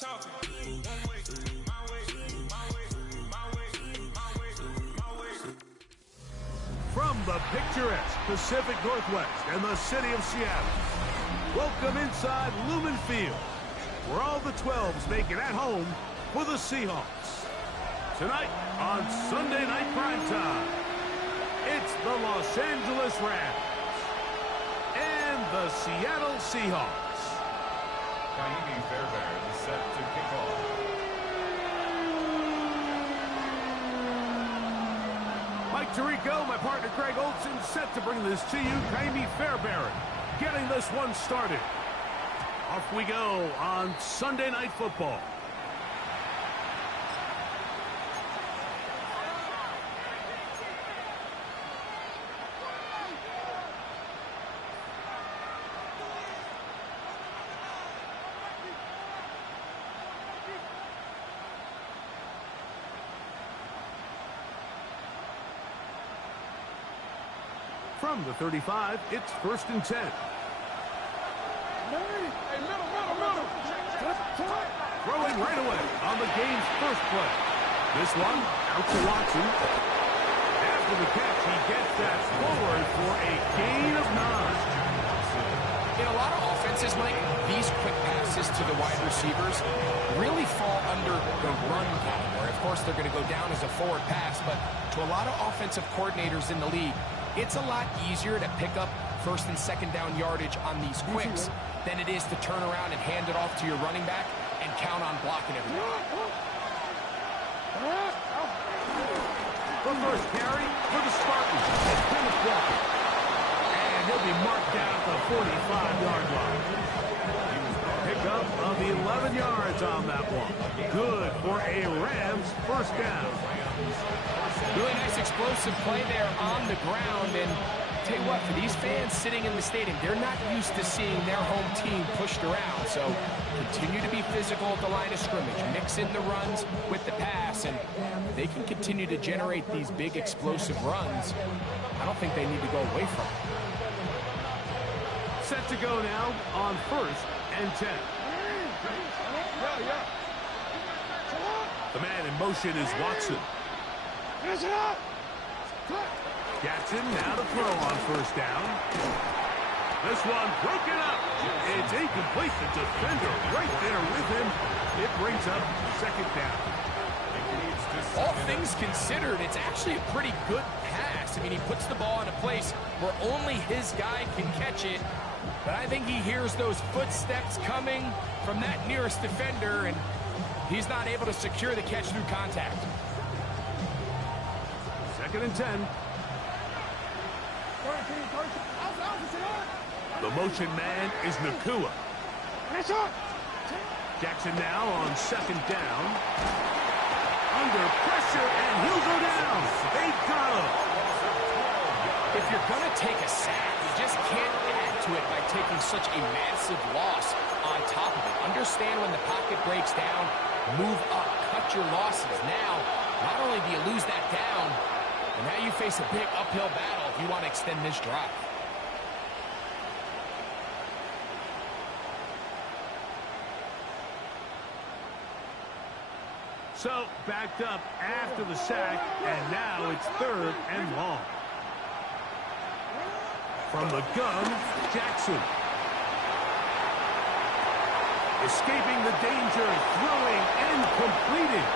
talking. One way, my way, my way, my way, my way, my way. From the picturesque Pacific Northwest and the city of Seattle, welcome inside Lumen Field, where all the 12s make it at home for the Seahawks. Tonight on Sunday Night Primetime, it's the Los Angeles Rams and the Seattle Seahawks. Fairbairn is set to kick off. Mike Tirico, my partner Greg Olson, set to bring this to you. Jaime Fairbairn getting this one started. Off we go on Sunday Night Football. From the 35, it's 1st and 10. Throwing right away on the game's first play. This one out to Watson. After the catch, he gets that forward for a gain of 9. In a lot of offenses, Mike, these quick passes to the wide receivers really fall under the run category. Of course, they're going to go down as a forward pass, but to a lot of offensive coordinators in the league, it's a lot easier to pick up 1st and 2nd down yardage on these quicks than it is to turn around and hand it off to your running back and count on blocking everything. The first carry for the Spartans is Kenneth Walker. And he'll be marked down at the 45-yard line. Pickup of 11 yards on that one. Good for a Rams first down. Really nice explosive play there on the ground. And tell you what, for these fans sitting in the stadium, they're not used to seeing their home team pushed around. So continue to be physical at the line of scrimmage. Mix in the runs with the pass, and they can continue to generate these big explosive runs. I don't think they need to go away from it. Set to go now on 1st and 10. The man in motion is Watson. Jackson now to throw on 1st down. This one broken up. It's incomplete. The defender right there with him. It brings up 2nd down. All things considered, it's actually a pretty good pass. I mean, he puts the ball in a place where only his guy can catch it. But I think he hears those footsteps coming from that nearest defender, and he's not able to secure the catch through contact. 2nd and 10. The motion man is Nakua. Jackson now on 2nd down. Under pressure, and he'll go down. They got him. If you're going to take a sack, you just can't add to it by taking such a massive loss on top of it. Understand when the pocket breaks down, move up, cut your losses. Now, not only do you lose that down, but now you face a big uphill battle if you want to extend this drive. So, backed up after the sack, and now it's 3rd and long. From the gun, Jackson. Escaping the danger, throwing and completing.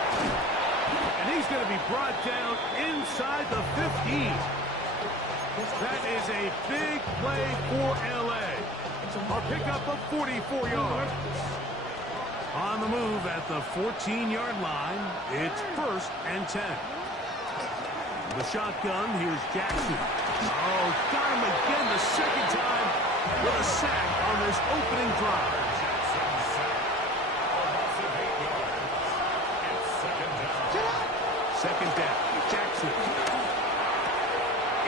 And he's going to be brought down inside the 15. That is a big play for LA. A pickup of 44 yards. On the move at the 14-yard line, it's 1st and 10. The shotgun, here's Jackson. Oh, got him again the 2nd time with a sack on this opening drive. Second down, Jackson.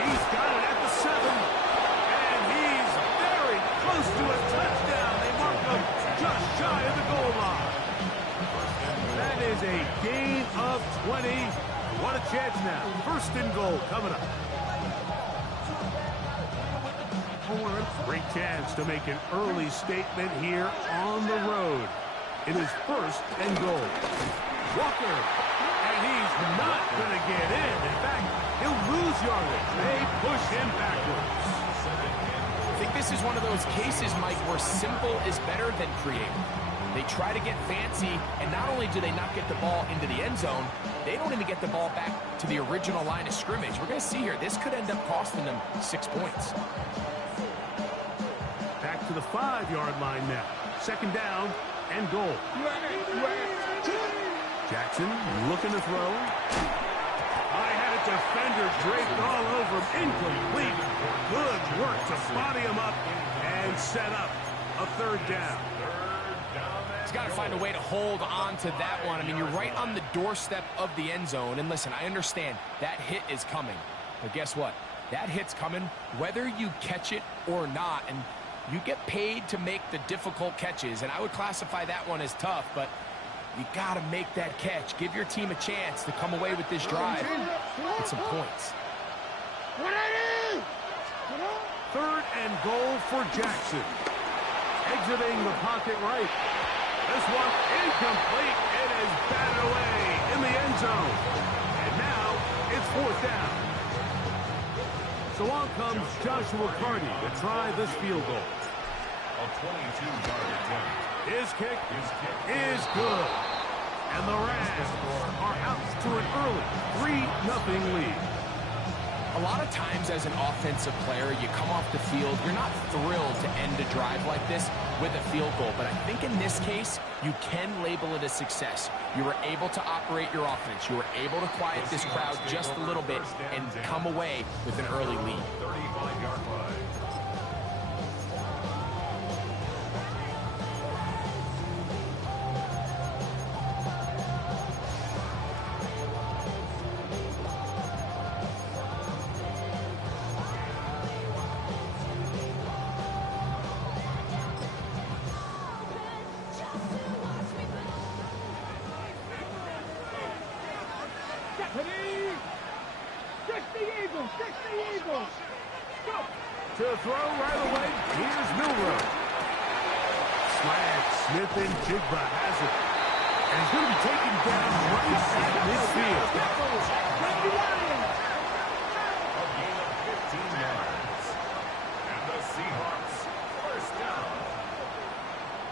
He's got it at the 7, and he's very close to a touchdown. They mark him just shy of the goal line. That is a gain of 20. What a chance now. 1st and goal coming up. Great chance to make an early statement here on the road. It is first and goal. Walker, and he's not going to get in. In fact, he'll lose yardage. They push him backwards. I think this is one of those cases, Mike, where simple is better than creative. They try to get fancy, and not only do they not get the ball into the end zone, they don't even get the ball back to the original line of scrimmage. We're going to see here, this could end up costing them 6 points. Back to the 5-yard line now. Second down and goal. Jackson looking to throw. I had a defender draped all over him. Incomplete. Good work to body him up and set up a third down. He's got to find a way to hold on to that one. I mean, you're right on the doorstep of the end zone. And listen, I understand that hit is coming. But guess what? That hit's coming whether you catch it or not. And you get paid to make the difficult catches. And I would classify that one as tough, but you got to make that catch. Give your team a chance to come away with this drive with some points. Third and goal for Jackson. Exiting the pocket right. This one incomplete. It is batted away in the end zone. And now it's fourth down. So on comes Joshua Carney to try this field goal. A 22-yard attempt. His kick is good. And the Rams are out to an early 3-0 lead. A lot of times as an offensive player, you come off the field, you're not thrilled to end a drive like this with a field goal. But I think in this case, you can label it a success. You were able to operate your offense. You were able to quiet this crowd just a little bit and come away with an early lead. 35-yard line. To throw right away, here's Milrow. Slant, Smith and Jigba has it. And he's going to be taken down right at midfield. A gain of 15 yards. And the Seahawks, first down.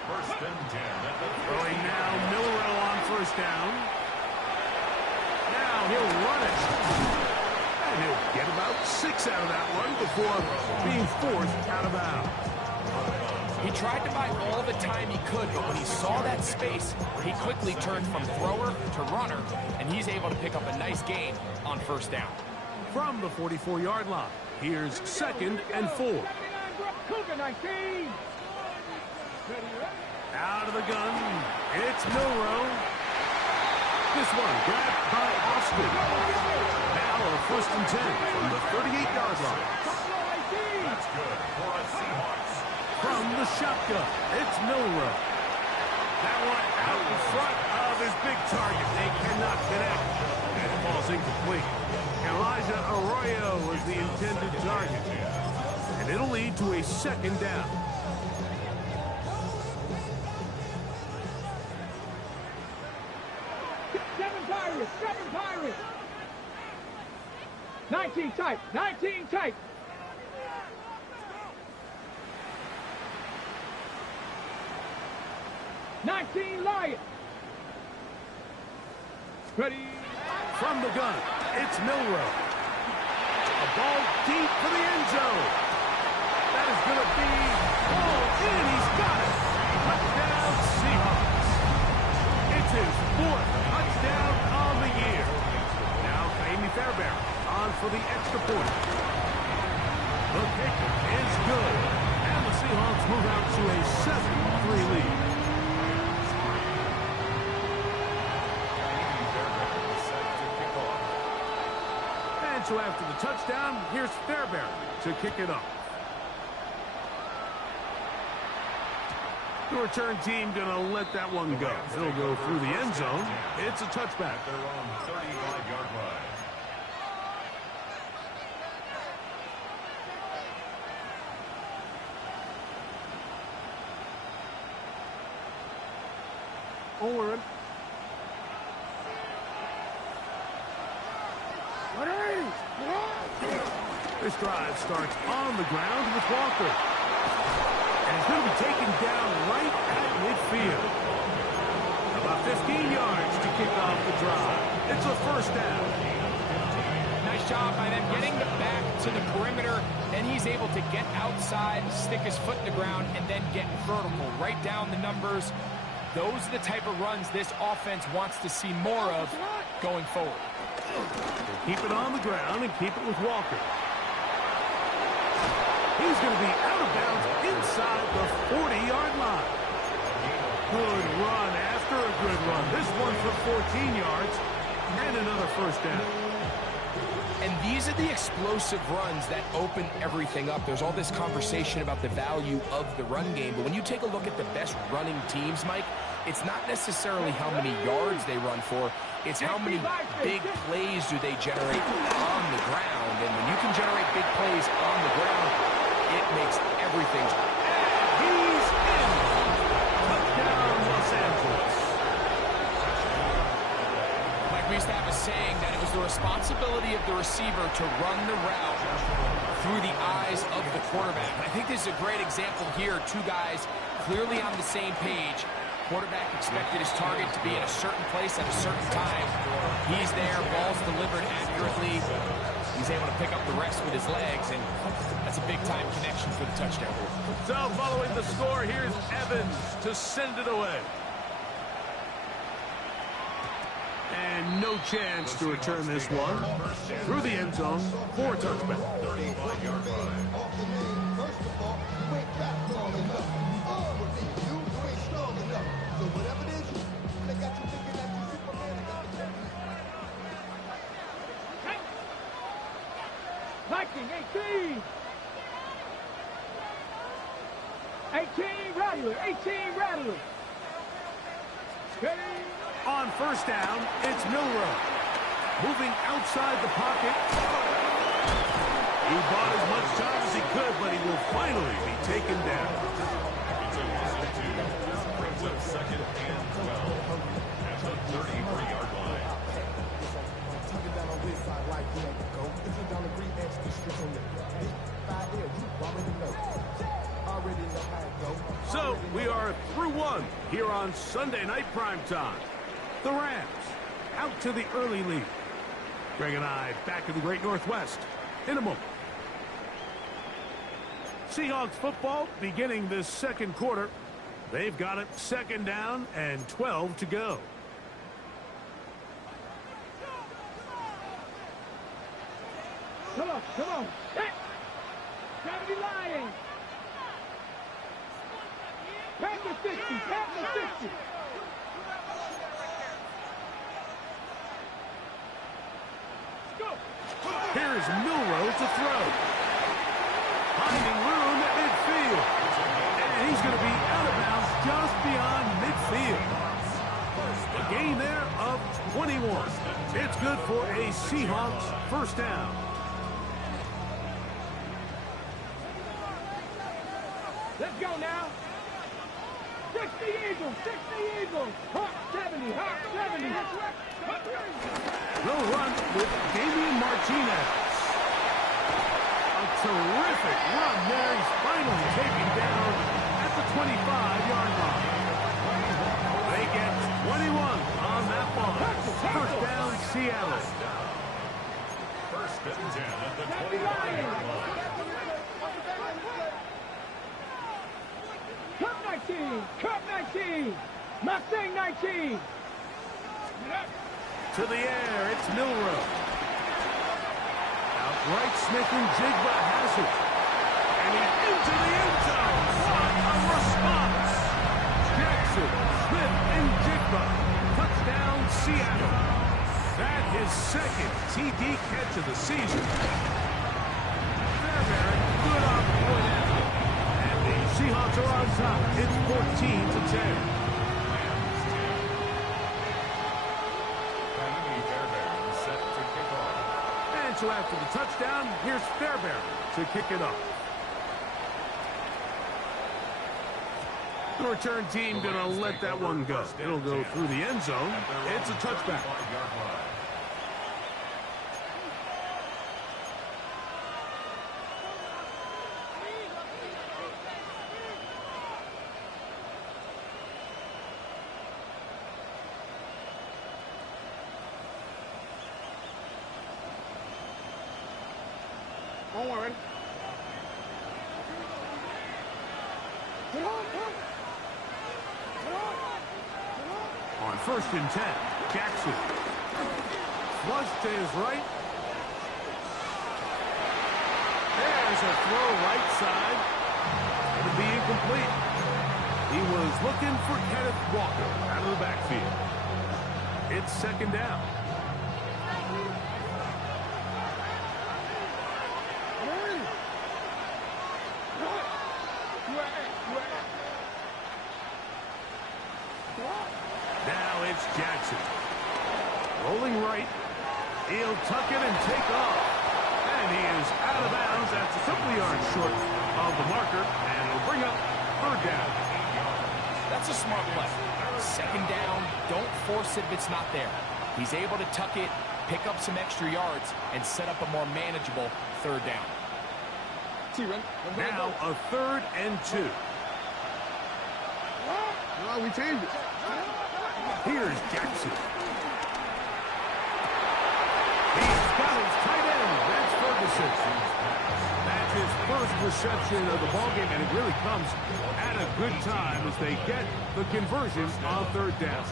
First and 10 at the Throwing now, Milrow on first down. Now he'll run it. And he'll get about 6 out of that one before being forced out of bounds. He tried to buy all the time he could, but when he saw that space, he quickly turned from thrower to runner, and he's able to pick up a nice gain on first down. From the 44-yard line, here's second and 4. Out of the gun, it's Milrow. This one grabbed by Austin. Now a first and 10 from the 38-yard line. That's good for a Seahawks. From the shotgun, it's Milrow. That one out in front of his big target. They cannot connect. And it falls incomplete. Elijah Arroyo was the intended target. And it'll lead to a second down. Seven Pirates. 19 tight. 19 tight. Lion. Ready. From the gun, it's Milrow. A ball deep for the end zone. That is going to be pulled in. He's got it. Touchdown, Seahawks. It's his fourth touchdown on the year. Now, Kaimi Fairbairn on for the extra point. The kick is good. And the Seahawks move out to a 7-3 lead. So after the touchdown, here's Fairbairn to kick it off. The return team going to let that one go. It'll go through the end zone. It's a touchback. Their own 35-yard line. over him. This drive starts on the ground with Walker. And he's going to be taken down right at midfield. About 15 yards to kick off the drive. It's a first down. Nice job by them getting the back to the perimeter. Then he's able to get outside, stick his foot in the ground, and then get vertical. Right down the numbers. Those are the type of runs this offense wants to see more of going forward. Keep it on the ground and keep it with Walker. He's going to be out of bounds inside the 40-yard line. Good run after a good run. This one for 14 yards and another first down. And these are the explosive runs that open everything up. There's all this conversation about the value of the run game, but when you take a look at the best running teams, Mike, it's not necessarily how many yards they run for, it's how many big plays do they generate on the ground. And when you can generate big plays on the ground, it makes everything. He's in. Touchdown, Los Angeles. Like we used to have a saying that it was the responsibility of the receiver to run the route through the eyes of the quarterback. And I think this is a great example here. Two guys clearly on the same page. Quarterback expected his target to be in a certain place at a certain time. He's there, ball's delivered accurately. He's able to pick up the rest with his legs, and that's a big-time connection for the touchdown. So following the score, here's Evans to send it away. And no chance to return this one. Through the end zone for a touchback. 35-yard line. Viking, 18. 18 Rattler, 18 Rattler. Okay. On first down, it's Milroe. Moving outside the pocket. He bought as much time as he could, but he will finally be taken down. Brings up second and 12 at the 33-yard line. So we are through one here on Sunday Night Primetime. The Rams out to the early lead. Greg and I back in the Great Northwest in a moment. Seahawks football beginning this second quarter. They've got it second down and 12 to go. Come on, come on. Hey. Gravity Lions. Pat the 60, pat the 60. Here's Milroe to throw. Finding room at midfield. And he's going to be out of bounds just beyond midfield. A gain there of 21. It's good for a Seahawks first down. Let's go now. 60 Eagles, 60 Eagles. Hawk 70, Hawk 70. They'll run with Damian Martinez. A terrific run there. He's finally taken down at the 25-yard line. They get 21 on that ball. First down, Seattle. First and 10 at the 25-yard line. Cup 19, Cup 19. Mustang 19. To the air, it's Milroe. Outright Smith and Jigba has it. And he's into the end zone. What a response. Jackson, Smith, and Jigba. Touchdown, Seattle. That is second TD catch of the season. Fairbairn, good on the point after. And the Seahawks are on top. It's 14-10. So after the touchdown, here's Fairbairn to kick it off. The return team going to let that one go. It'll go through the end zone. It's a touchback. Don't worry. On 1st and 10, Jackson. Flush to his right. There's a throw right side. It'll be incomplete. He was looking for Kenneth Walker out of the backfield. It's 2nd down. Now it's Jackson. Rolling right. He'll tuck it and take off. And he is out of bounds. That's a couple yards short of the marker. And it'll bring up 3rd down. That's a smart play. 2nd down. Don't force it if it's not there. He's able to tuck it, pick up some extra yards, and set up a more manageable 3rd down. Now a 3rd and 2. Oh, we changed it. Here's Jackson. He's got his tight end. That's Ferguson. That's his first reception of the ballgame, and it really comes at a good time as they get the conversion on 3rd down.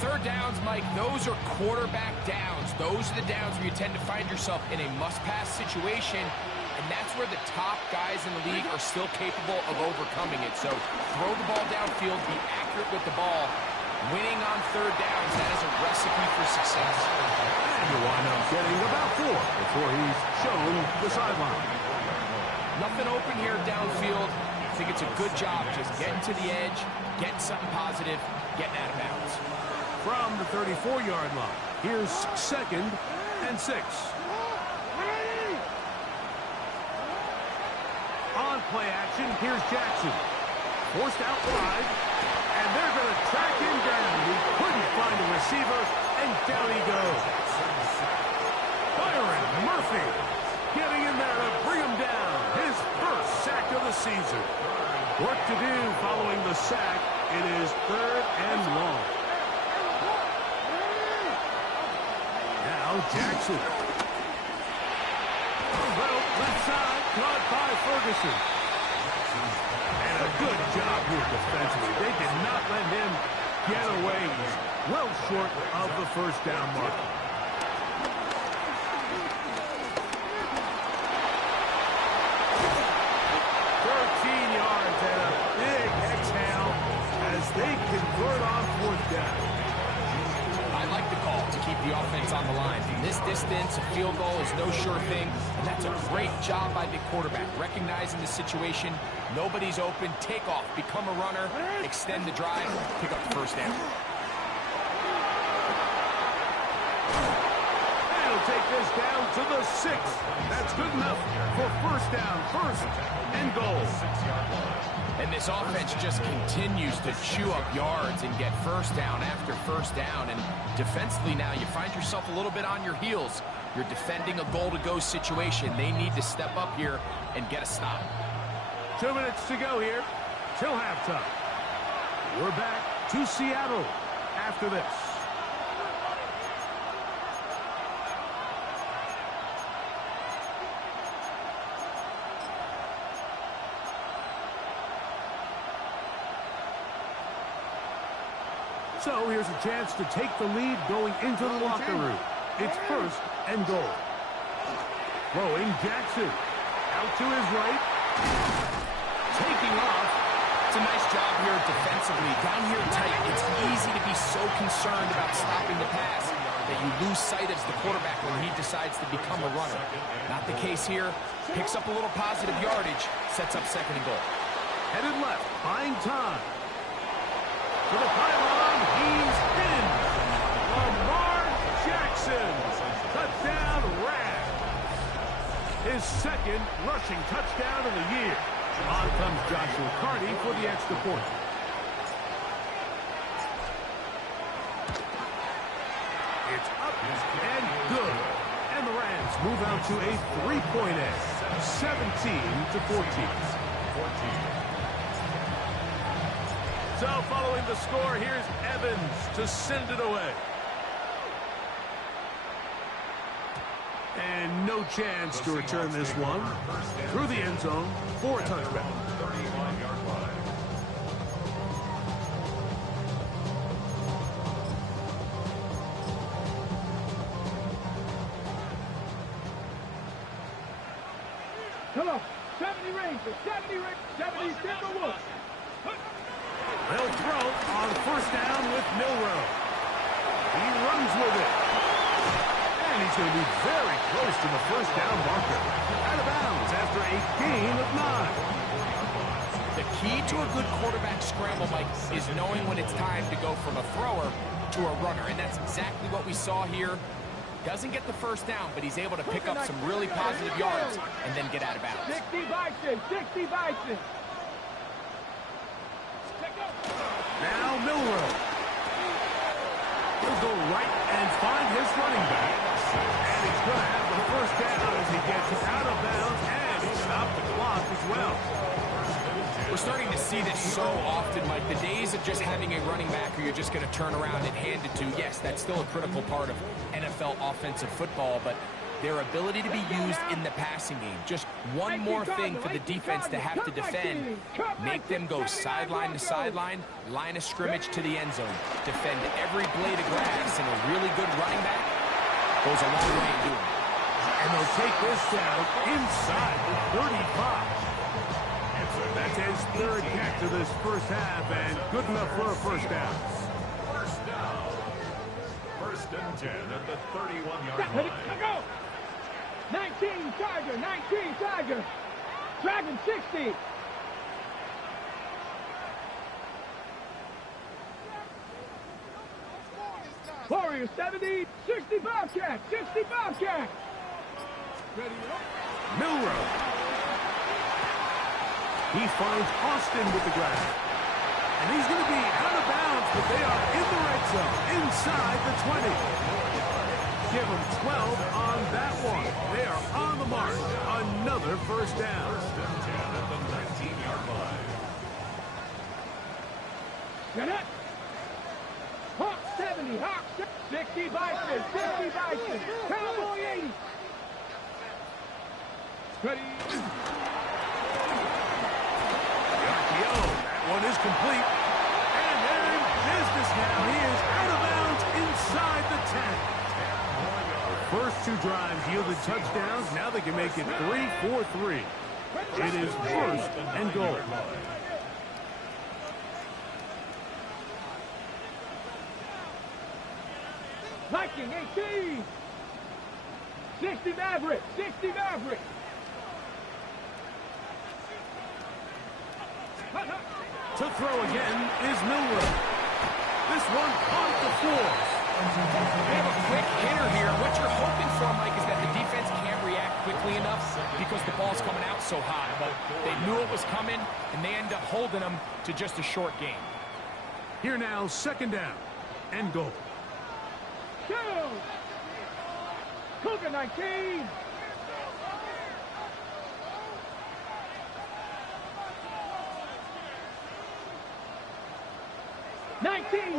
3rd downs, Mike, those are quarterback downs. Those are the downs where you tend to find yourself in a must-pass situation, and that's where the top guys in the league are still capable of overcoming it. So throw the ball downfield, be accurate with the ball. Winning on 3rd downs, that is a recipe for success. And you wind up getting about 4 before he's shown the sideline. Nothing open here downfield. I think it's a good job just getting to the edge, getting something positive, getting out of bounds. From the 34-yard line, here's 2nd and 6. On play action, here's Jackson. Forced out wide, and they're going to track him down. He couldn't find a receiver, and down he goes. Byron Murphy getting in there to bring him down. His first sack of the season. Work to do following the sack. It is 3rd and long. Now Jackson. Well, left side, caught by Ferguson. And a good job here defensively. They did not let him get away. He's well short of the 1st down mark. They convert on 4th down. I like the call to keep the offense on the line. From this distance, a field goal is no sure thing, and that's a great job by the quarterback. Recognizing the situation, nobody's open, take off, become a runner, extend the drive, pick up the 1st down. And he'll take this down to the 6th. That's good enough for 1st down, 1st and goal. And this offense just continues to chew up yards and get 1st down after 1st down. And defensively now, you find yourself a little bit on your heels. You're defending a goal-to-go situation. They need to step up here and get a stop. 2 minutes to go here till halftime. We're back to Seattle after this. So here's a chance to take the lead going into the locker room. It's 1st and goal. Throwing Jackson. Out to his right. Taking off. It's a nice job here defensively. Down here tight, it's easy to be so concerned about stopping the pass that you lose sight as the quarterback when he decides to become a runner. Not the case here. Picks up a little positive yardage. Sets up 2nd and goal. Headed left. Buying time. To the pylon, he's in. Lamar Jackson, touchdown Rams. His 2nd rushing touchdown of the year. On comes Joshua Carty for the extra point. It's up and good. And the Rams move out to a 3-point edge, 17-14. So following the score, here's Evans to send it away. And no chance to return this one through the end zone for a touchback. 31-yard line. Come on. 70 Rangers. 70 Rangers. 70 Timberwolves. They'll throw on first down with Milrow. He runs with it. And he's going to be very close to the first down marker. Out of bounds after a gain of 9. The key to a good quarterback scramble, Mike, is knowing when it's time to go from a thrower to a runner. And that's exactly what we saw here. Doesn't get the first down, but he's able to pick up some really positive yards and then get out of bounds. 60 Bison. 60 Bison. Now Milrow. He'll go right and find his running back. And he's going to have the first down as he gets out of bounds. And he stopped the clock as well. We're starting to see this so often, Mike. The days of just having a running back who you're just going to turn around and hand it to, yes, that's still a critical part of NFL offensive football, but their ability to be used in the passing game. Just one more thing for the defense to have to defend. Make them go sideline to sideline, line of scrimmage to the end zone. Defend every blade of grass, and a really good running back goes a long way in doing it. And they'll take this down inside the 35. That's his third catch of this first half, and good enough for a first down. First down. First and 10 at the 31-yard line. Go. 19 Tiger. 19 Tiger. Dragon 60. Warriors 70. 60 Bobcat. 60 Bobcat. Milrow. He finds Austin with the grab. And he's going to be out of bounds, but they are in the red zone, inside the 20. Give them 12 on that one. They are on the mark. Another first down. First and 10 at the 19-yard line. Get it. Hawk 70. Hawk 60 Bison. 60 Bison. Cowboy 80. Ready. That one is complete. And they're in business now. He is out of bounds inside the 10. The first two drives yielded touchdowns. Now they can make it 3-4-3. It is first and goal. Viking 18. 60 Maverick. 60 Maverick. To throw again is Milrow. This one on the floor. They have a quick hitter here. What you're hoping for, Mike, is that the defense can't react quickly enough because the ball's coming out so high. But they knew it was coming, and they end up holding them to just a short game. Here now, second down and goal. Two. Cougar 19.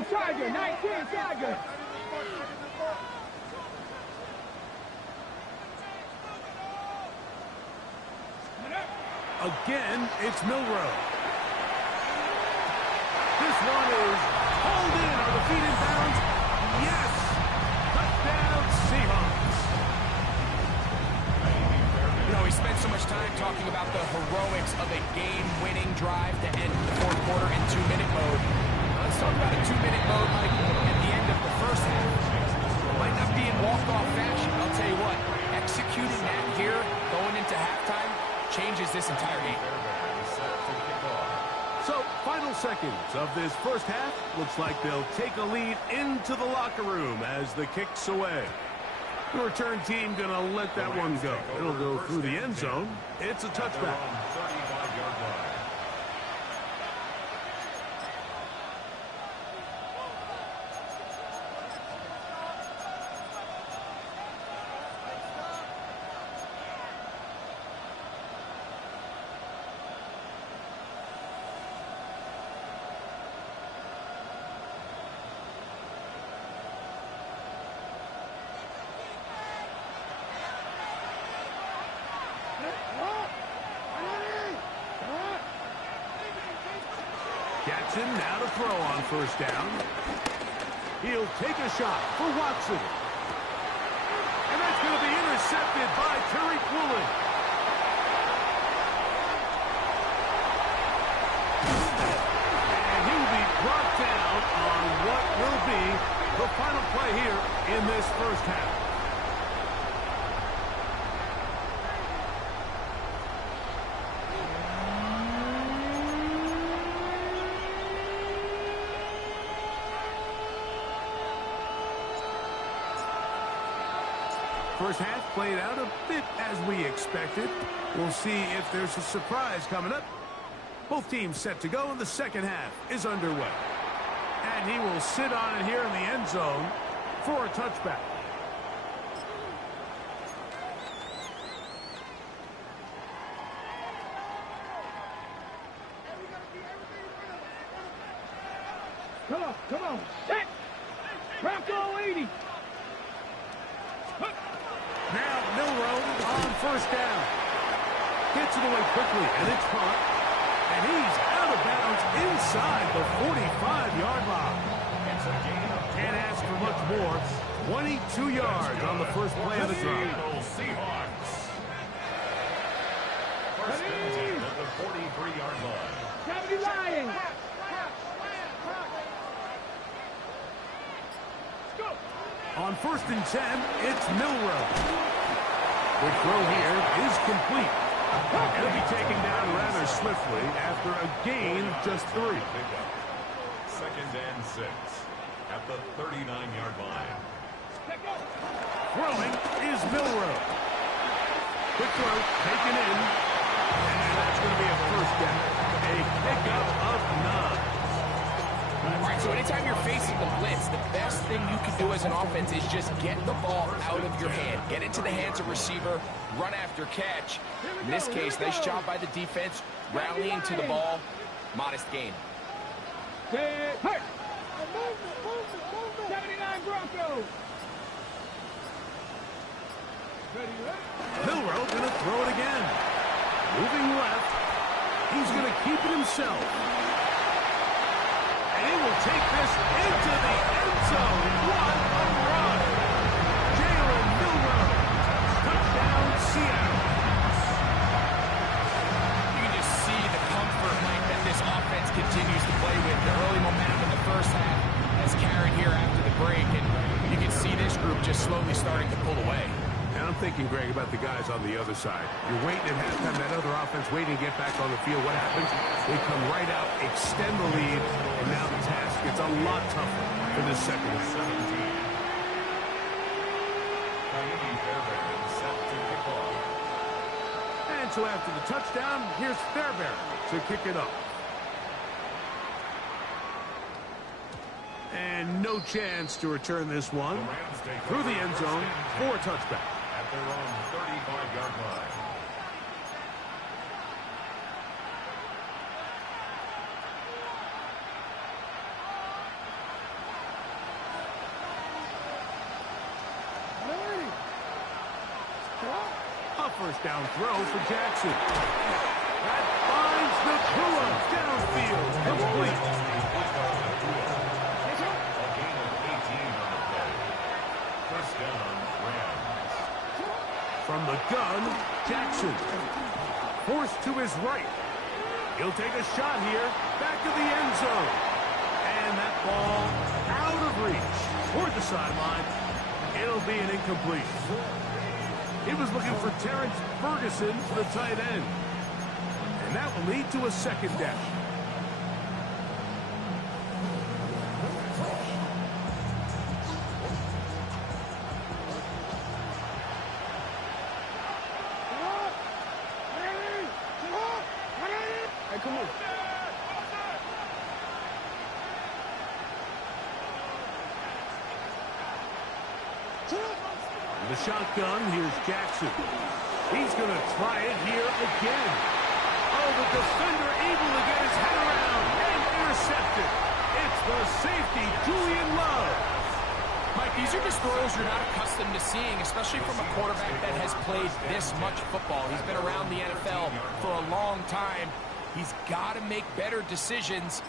Tiger, 19 Tiger. Again, it's Milrow. This one is hauled in. Are the feet in bounds? Yes! Touchdown, Seahawks. You know, we spent so much time talking about the heroics of a game-winning drive to end the fourth quarter in 2-minute mode. Let's talk about a 2-minute mode, Mike, at the end of the first half. Might not be in walk-off fashion. I'll tell you what, executing that here, going into halftime, changes this entire game. So, final seconds of this first half. Looks like they'll take a lead into the locker room as the kick's away. The return team going to let that one go. It'll go through the end zone. It's a touchback. Jackson now to throw on first down. He'll take a shot for Watson. And that's going to be intercepted by Terry Woolen. And he will be brought down on what will be the final play here in this first half. First half played out a bit as we expected. We'll see if there's a surprise coming up. Both teams set to go, and the second half is underway. And he will sit on it here in the end zone for a touchback. Come on, set! Bronco 80! Now Milroe on first down. Gets it away quickly, and it's caught. And he's out of bounds inside the 45-yard line. Can't ask for much more. 22 yards on the first play of the drive. Seahawks. First and 10 at the 43-yard line. 70 Lions! On first and 10, it's Milroe. The throw here is complete. He'll be taken down rather swiftly after a gain of just 3. Second and 6 at the 39-yard line. Throwing is Milroe. Quick throw taken in. And that's going to be a first down. A pickup of 9. All right, so anytime you're facing the blitz, the best thing you can do as an offense is just get the ball out of your hand. Get into the hands of receiver, run after catch. In this case, nice job by the defense, rallying to the ball. Modest gain. 79 Broncos! Milroe going to throw it again. Moving left. He's going to keep it himself. And he will take this into the end zone. What a run. Jalen Milroe. Touchdown, Seattle. You can just see the comfort that this offense continues to play with. The early momentum in the first half has carried here after the break, and you can see this group just slowly starting to pull away. And I'm thinking, Greg, about the guys on the other side. You're waiting at halftime, that other offense waiting to get back on the field. What happens? They come right out, extend the lead, and now the task gets a lot tougher for this second half. 17. Set to kick off. And so after the touchdown, here's Fairbairn to kick it off. And no chance to return this one through the end zone for a touchback. At their own 35-yard line. A first down throw for Jackson. That finds the Nakua downfield, complete. A gain of 18 on the play. First down, Rams. From the gun, Jackson. Forced to his right. He'll take a shot here, back of the end zone. And that ball out of reach toward the sideline. It'll be an incomplete. He was looking for Terrence Ferguson for the tight end. And that will lead to a second down. Hey, come on. The shotgun, here's Jackson. He's going to try it here again. Oh, the defender able to get his head around and intercepted. It's the safety, Julian Love. Mike, these are just throws you're not accustomed to seeing, especially from a quarterback that has played this much football. He's been around the NFL for a long time. He's got to make better decisions.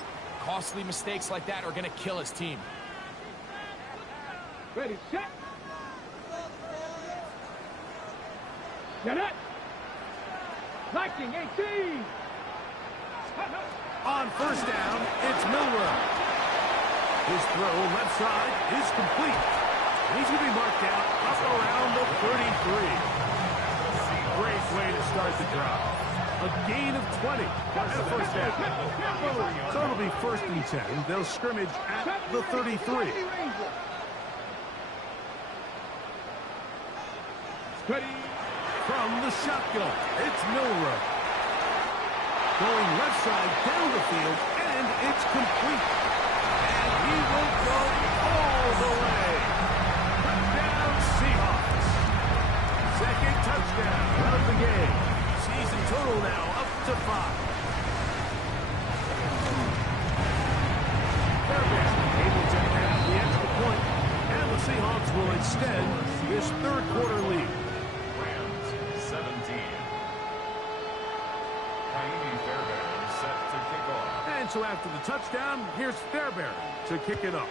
Costly mistakes like that are going to kill his team. Ready, set. Get it. Liking 18. On first down, it's Milrow. His throw left side is complete. He's going to be marked out up around the 33. Great way to start the drive. A gain of 20 and a first down. So it'll be 1st and 10. They'll scrimmage at the 33. From the shotgun, it's Milrow. Going left side down the field, and it's complete. And he will go all the way. Touchdown, Seahawks. Second touchdown of the game. Season total now up to 5. Fairbairn able to grab the extra point, and the Seahawks will extend this third quarter lead. Rams 17. Fairbairn set to kick off. And so after the touchdown, here's Fairbairn to kick it off.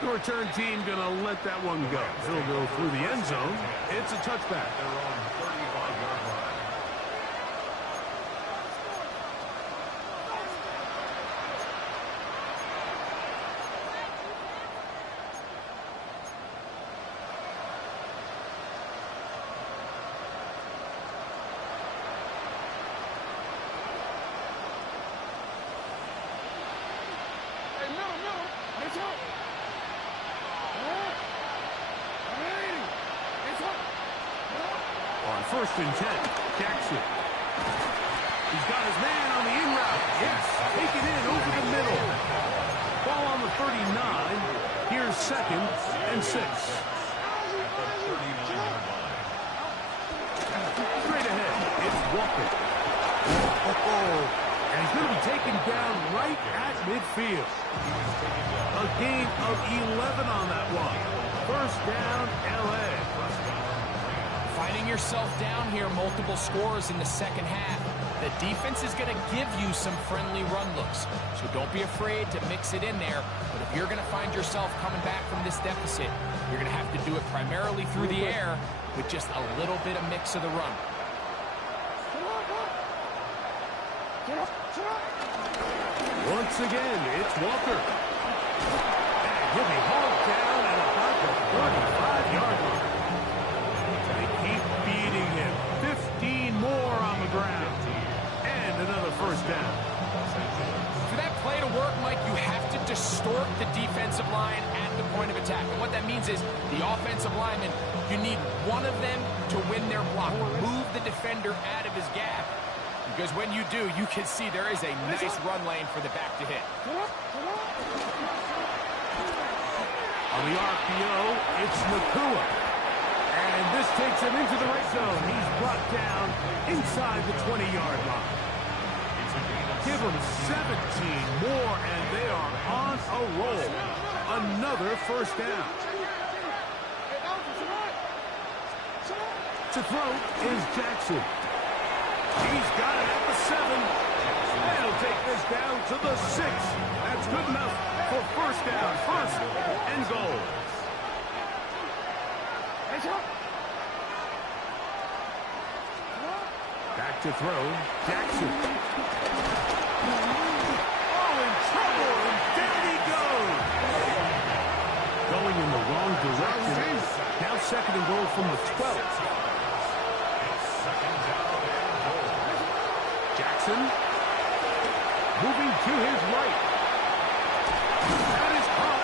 The return team going to let that one go. He'll go through the end zone. It's a touchback. They're on 35-yard line. On 1st and 10, Jackson. He's got his man on the in route. Yes, take it in over the middle. Ball on the 39. Here's 2nd and 6. Straight ahead, it's Walker. And he's going to be taken down right at midfield. A gain of 11 on that one. First down, L.A. Finding yourself down here, multiple scores in the second half. The defense is going to give you some friendly run looks, so don't be afraid to mix it in there. But if you're going to find yourself coming back from this deficit, you're going to have to do it primarily through the air with just a little bit of mix of the run. Once again, it's Walker. And he'll be hauled down at about the 45-yard line. They keep beating him. 15 more on the ground. And another first down. For that play to work, Mike, you have to distort the defensive line at the point of attack. And what that means is the offensive lineman, you need one of them to win their block. Move the defender out of his gap. Because when you do, you can see there is a nice run lane for the back to hit. On the RPO, it's Nakua. And this takes him into the red zone. He's brought down inside the 20-yard line. Give them 17 more, and they are on a roll. Another first down. To throw is Jackson. He's got it at the 7. And he'll take this down to the 6. That's good enough for first down. First and goal. Back to throw. Jackson. Oh, in trouble, and down he goes. Going in the wrong direction. Now 2nd and goal from the 12th. Jackson moving to his right. That is caught.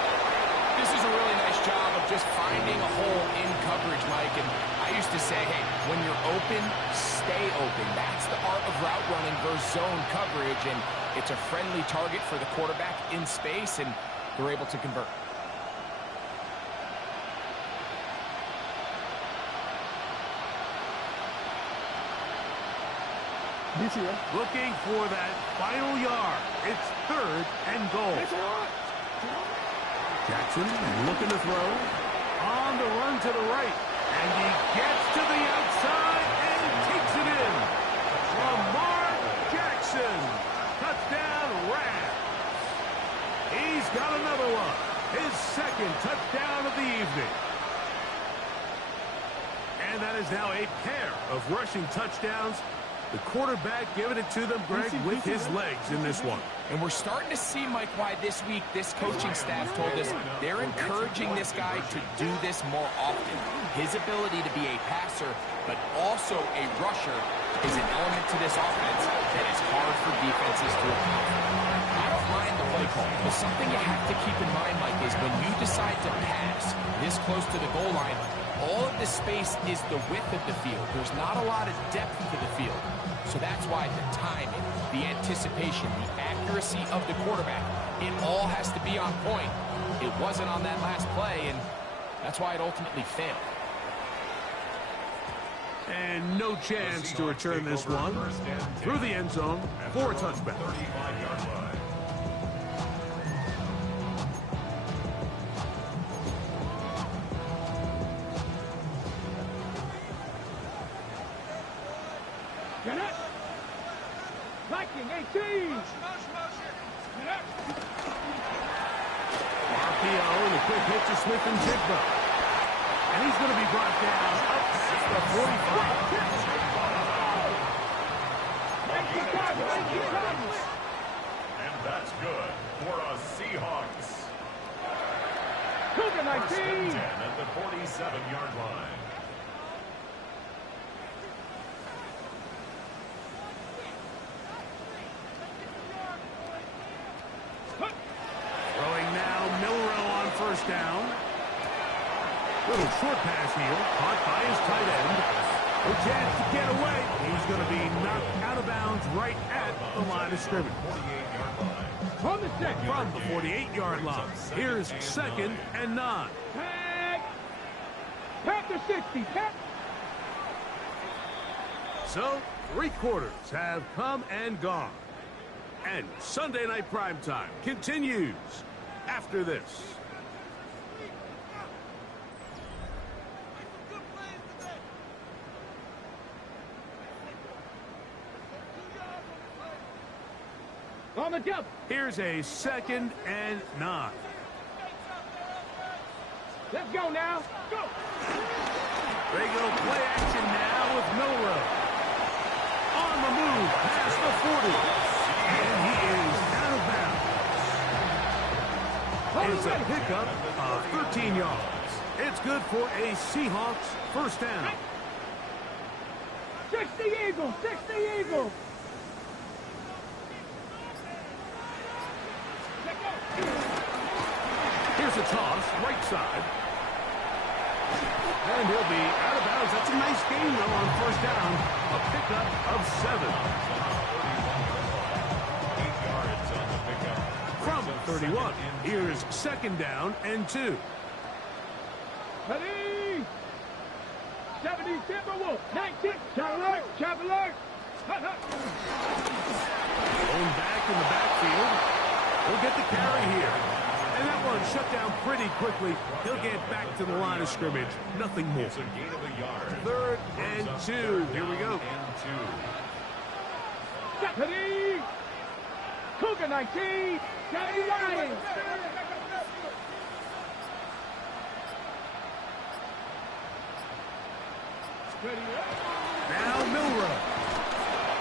This is a really nice job of just finding a hole in coverage, Mike. And I used to say, hey, when you're open, stay open. That's the art of route running versus zone coverage. And it's a friendly target for the quarterback in space, and they're able to convert. Looking for that final yard. It's 3rd and goal. Jackson looking to throw. On the run to the right. And he gets to the outside and takes it in. Lamar Jackson. Wilson. Touchdown, Rams. He's got another one. His second touchdown of the evening. And that is now a pair of rushing touchdowns. The quarterback giving it to them, Greg, with his legs in this one. And we're starting to see, Mike, why this week this coaching staff told us they're encouraging this guy to do this more often. His ability to be a passer, but also a rusher, is an element to this offense that is hard for defenses to account for. I don't mind the play call, but something you have to keep in mind, Mike, is when you decide to pass this close to the goal line, all of the space is the width of the field. There's not a lot of depth to the field. So that's why the timing, the anticipation, the accuracy of the quarterback, it all has to be on point. It wasn't on that last play, and that's why it ultimately failed. And no chance to return this one through the end zone for a touchback. 35-yard line. Get it. Viking 18. RPO and a quick hit to Smith and Jigba. And he's going to be brought down up to the 45. And that's good for a Seahawks. Cougar First and 19. 10 at the 47-yard line. Throwing now, Milrow on first down. Little short pass here, caught by his tight end. A chance to get away. He's going to be knocked out of bounds right at the line of scrimmage. 48-yard line. From the set. From the 48-yard line, here's 2nd and 9. Tag. Panther 60. So, 3 quarters have come and gone. And Sunday Night Primetime continues after this. On the jump. Here's a 2nd and 9. Let's go now. Go. They go play action now with Milrow. On the move past the 40. And he is out of bounds. It's a pickup of 13 yards. It's good for a Seahawks first down. 60 Eagles. 60 Eagles. Here's a toss, right side. And he'll be out of bounds. That's a nice game, though, on first down. A pickup of 7. 8 yards on the pickup. From 31, here's 2nd down and 2. Ready. 70 Timberwolves. 19. Traveler. Traveler. Going back in the backfield. He'll get the carry here. And that one shut down pretty quickly. He'll get back to the line of scrimmage. Nothing more. It's a gain of a yard. 3rd and 2. Here we go. And 2. Ready. Cougar 19. 70 Lions. Now Milrow.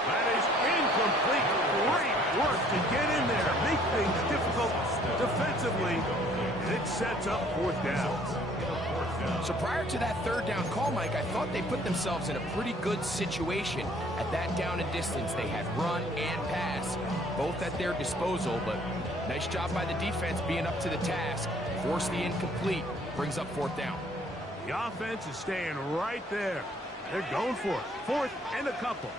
That is incomplete. Great work to get in there. Make things difficult defensively. And it sets up 4th down. So prior to that 3rd down call, Mike, I thought they put themselves in a pretty good situation at that down and distance. They had run and pass, both at their disposal, but nice job by the defense being up to the task. Force the incomplete, brings up 4th down. The offense is staying right there. They're going for it. 4th and a couple.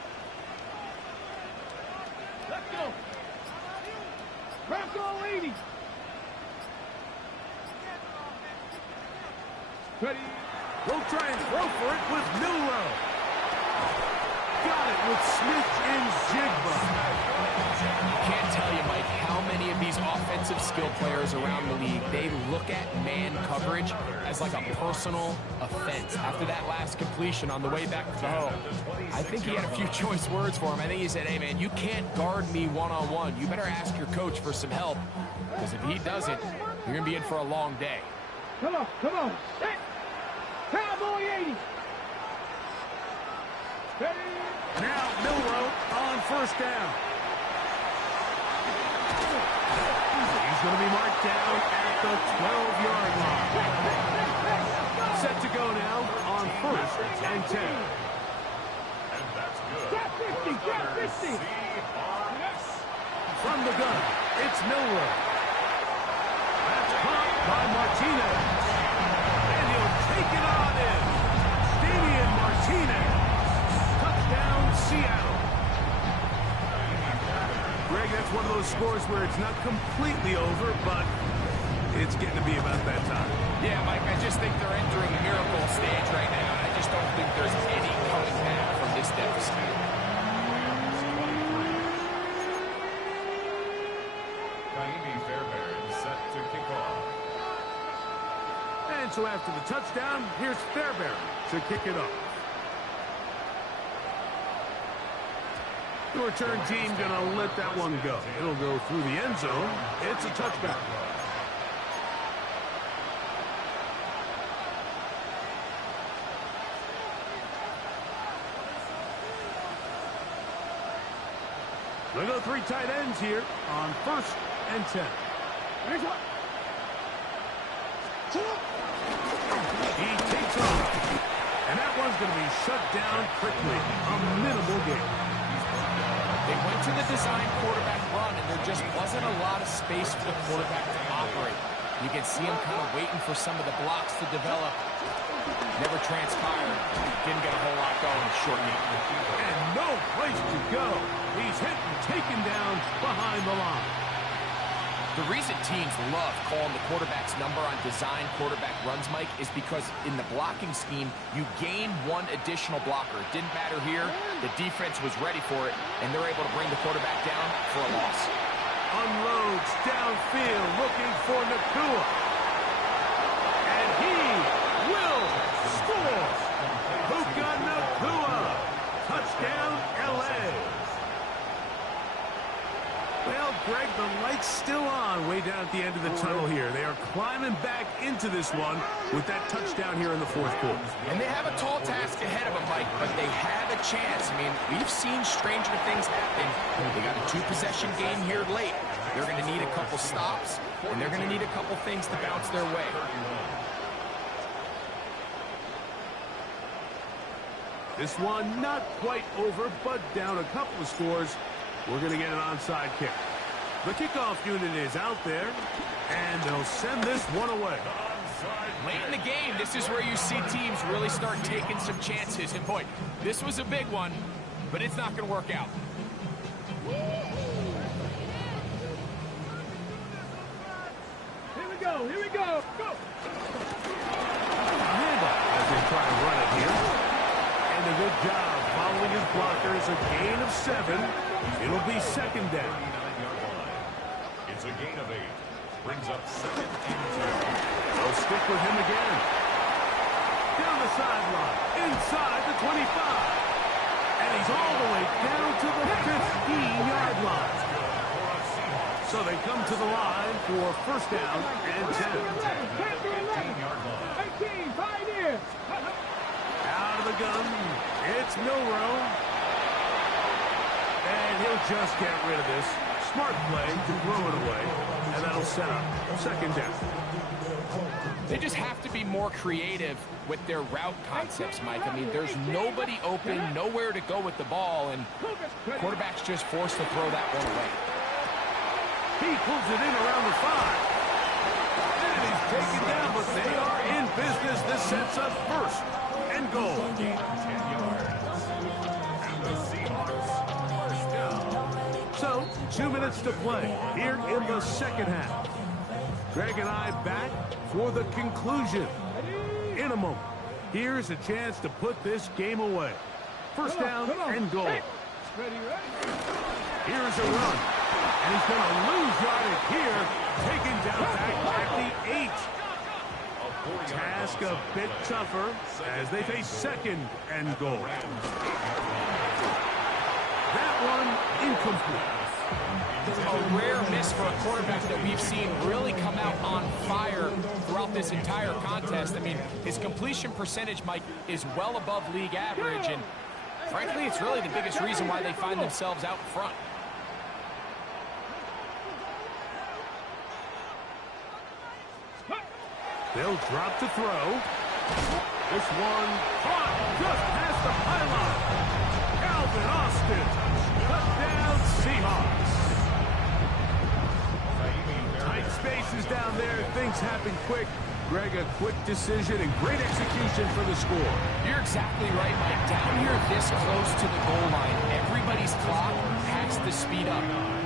Let's go. Bronco 80. Ready. We'll try and throw for it with Milrow. Got it with Smith and Jigba. Can't tell you, Mike, how many of these offensive defensive skill players around the league, they look at man coverage as like a personal offense. After that last completion on the way back to the home, I think he had a few choice words for him. I think he said, hey, man, you can't guard me one-on-one. You better ask your coach for some help, because if he doesn't, you're going to be in for a long day. Come on, come on. Set. Cowboy 80. Ready. Now Milroe on first down. He's going to be marked down at the 12-yard line. Set to go now on first and 10. And that's good. Got 50, got 50. From the gun, it's Milroe. That's caught by Martinez. And he'll take it on in. Damian Martinez. Touchdown, Seattle. Greg, that's one of those scores where it's not completely over, but it's getting to be about that time. Yeah, Mike, I just think they're entering a miracle stage right now, and I just don't think there's any coming back from this deficit. Set to kick off. And so after the touchdown, here's Fairbairn to kick it off. The return team going to let that one go. It'll go through the end zone. It's a touchback. They'll go three tight ends here on first and 10. He takes off. And that one's going to be shut down quickly. A minimal gain. They went to the design quarterback run, and there just wasn't a lot of space for the quarterback to operate. You can see him kind of waiting for some of the blocks to develop. Never transpired. Didn't get a whole lot going short game. And no place to go. He's hit and taken down behind the line. The reason teams love calling the quarterback's number on design quarterback runs, Mike, is because in the blocking scheme, you gain one additional blocker. It didn't matter here. The defense was ready for it, and they're able to bring the quarterback down for a loss. Unloads downfield looking for Nakua. And he will score. Puka Nakua. Touchdown, L.A. Well, Greg, the light's still on way down at the end of the tunnel here. They are climbing back into this one with that touchdown here in the fourth quarter. And they have a tall task ahead of them, Mike, but they have a chance. I mean, we've seen stranger things happen. They got a two-possession game here late. They're going to need a couple stops, and they're going to need a couple things to bounce their way. This one not quite over, but down a couple of scores. We're going to get an onside kick. The kickoff unit is out there, and they'll send this one away. Late in the game, this is where you see teams really start taking some chances. And, boy, this was a big one, but it's not going to work out. Here we go, here we go. Go. Handoff as they try to run it here. And a good job following his blockers. A gain of 7. It'll be second down. It's a gain of 8. Brings up 2nd and 2. They'll stick with him again. Down the sideline. Inside the 25. And he's all the way down to the 15-yard line. So they come to the line for first down and 10. 15-yard line. 18, 5 years. Out of the gun. It's Milroe. And he'll just get rid of this. Smart play to throw it away. And that'll set up second down. They just have to be more creative with their route concepts, Mike. I mean, there's nobody open, nowhere to go with the ball, and quarterback's just forced to throw that one away. He pulls it in around the 5. And he's taken down, but they are in business. This sets up first and goal. 10 yards. And the Seahawks first down. So, 2 minutes to play here in the second half. Greg and I back for the conclusion. In a moment, here's a chance to put this game away. First down and goal. Ready, ready. Here's a run. And he's going to lose yardage here now back at the 8. Task a bit tougher as they face second and goal. That one incomplete. A rare miss for a quarterback that we've seen really come out on fire throughout this entire contest. I mean, his completion percentage, Mike, is well above league average, and frankly, it's really the biggest reason why they find themselves out in front. They'll drop to throw. This one caught just past the pylon. Calvin Austin, touchdown Seahawks. Tight spaces down there. Things happen quick. Greg, a quick decision and great execution for the score. You're exactly right, Mike. Down here this close to the goal line, everybody's clock has to speed up.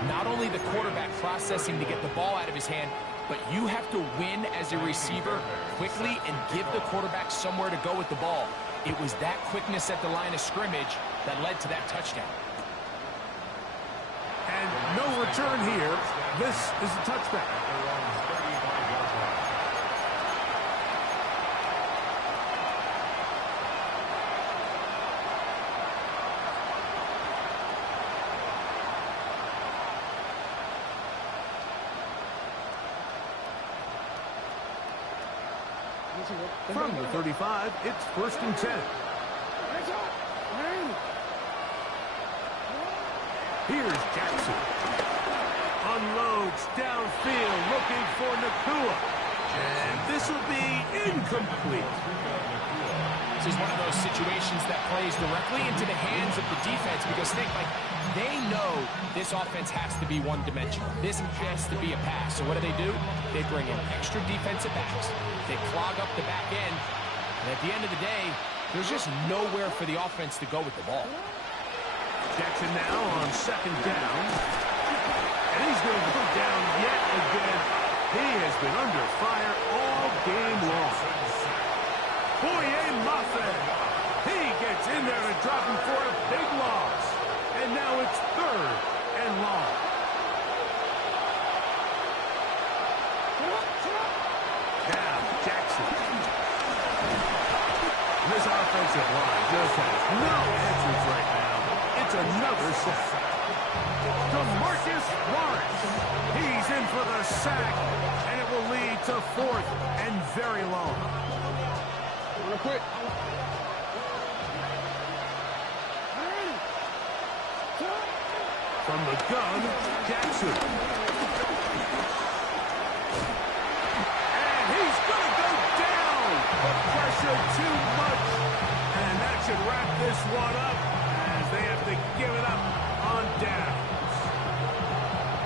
Not only the quarterback processing to get the ball out of his hand, but you have to win as a receiver quickly and give the quarterback somewhere to go with the ball. It was that quickness at the line of scrimmage that led to that touchdown. And no return here. This is a touchback. From the 35, it's 1st and 10. Here's Jackson. Unloads downfield, looking for Nakua. And this will be incomplete. This is one of those situations that plays directly into the hands of the defense because they know this offense has to be one-dimensional. This has to be a pass. So what do? They bring in extra defensive backs. They clog up the back end. And at the end of the day, there's just nowhere for the offense to go with the ball. Jackson now on 2nd down. And he's going to go down yet again. He has been under fire all game long. Boye Muffin. He gets in there and drop him for a big loss. And now it's 3rd and long. Now Jackson. This offensive line just has no answers right now. It's another sack. DeMarcus Lawrence. He's in for the sack, and it will lead to 4th and very long. Real quick. From the gun, Jackson. And he's going to go down. The pressure too much. And that should wrap this one up as they have to give it up on downs.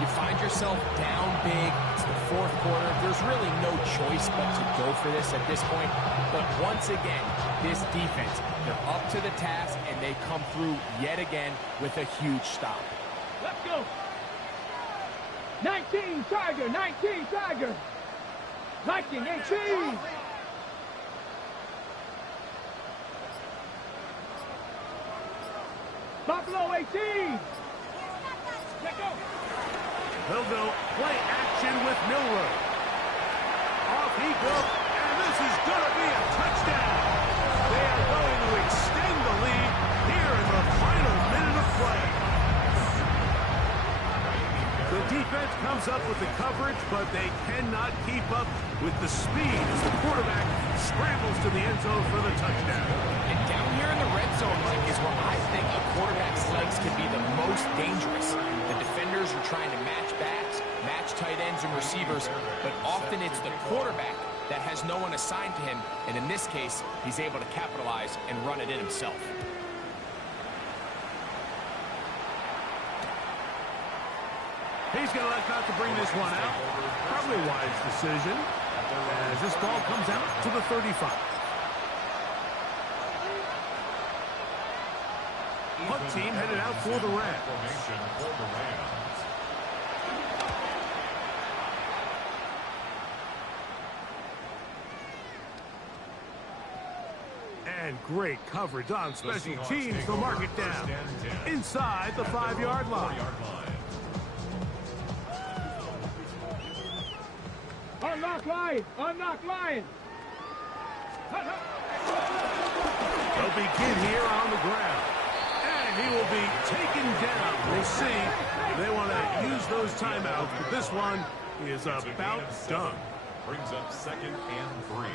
You find yourself down big. It's the 4th quarter. There's really no choice but to go for this at this point. But once again, this defense, they're up to the task, and they come through yet again with a huge stop. Let's go. 19 Tiger, 19 Tiger. 19 18. Buffalo 18. Let go. They'll go play action with Milrow. Off he goes, and this is going to be a touchdown. They are going to extend the lead here in the final minute of play. The defense comes up with the coverage, but they cannot keep up with the speed as the quarterback scrambles to the end zone for the touchdown. And down here in the red zone, Mike, is where I think a quarterback's legs can be the most dangerous. The defenders are trying to match backs, match tight ends and receivers, but often it's the quarterback that has no one assigned to him, and in this case, he's able to capitalize and run it in himself. He's going to elect not to bring this one out. Probably a wise decision as this ball comes out to the 35. Punt team headed out for the Rams. And great coverage on special teams to mark it down inside the 5-yard line. Unlock Lion! Unlock Lion! They'll begin here on the ground. And he will be taken down. We'll see. They want to use those timeouts, but this one is about done. Brings up 2nd and 3.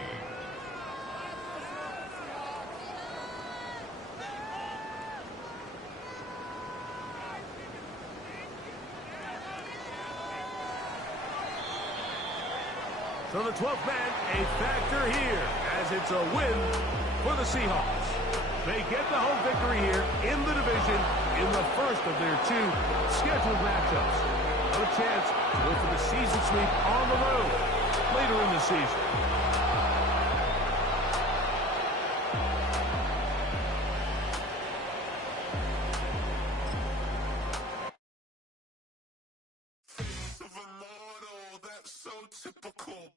So the 12th man, a factor here, as it's a win for the Seahawks. They get the home victory here in the division in the first of their 2 scheduled matchups. A chance to go for the season sweep on the road later in the season. Face of a model, that's so typical.